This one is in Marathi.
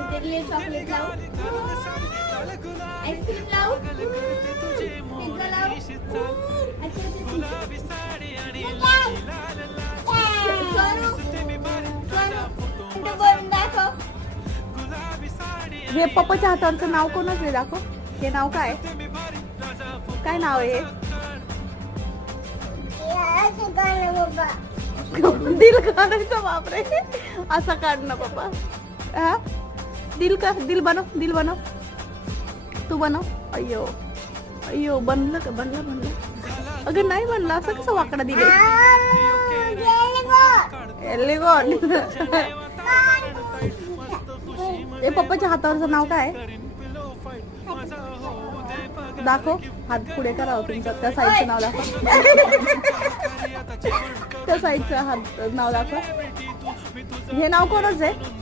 चॉकलेट लाव, आईस्क्रीम लाव, पिझ्झा लाव, हे पप्पाच्या हातावरचं नाव कोणच आहे दाखव. हे नाव काय काय नाव आहे? दिल काढायचं बापरे. असा काढ ना पप्पा. हा दिल का? दिल बनव, दिल बनव, तू बनव. अय्यो अय्यो बनलं का? बनलं. अगं नाही बनलं. असं कसं वाकडा दिल? ए पप्पाच्या हातावरचं नाव काय दाखव. हात पुढे करावं तुमचा. त्या साईडचं नाव दाखव. त्या साईडचं हात नाव दाखव. हे नाव कोणाच आहे?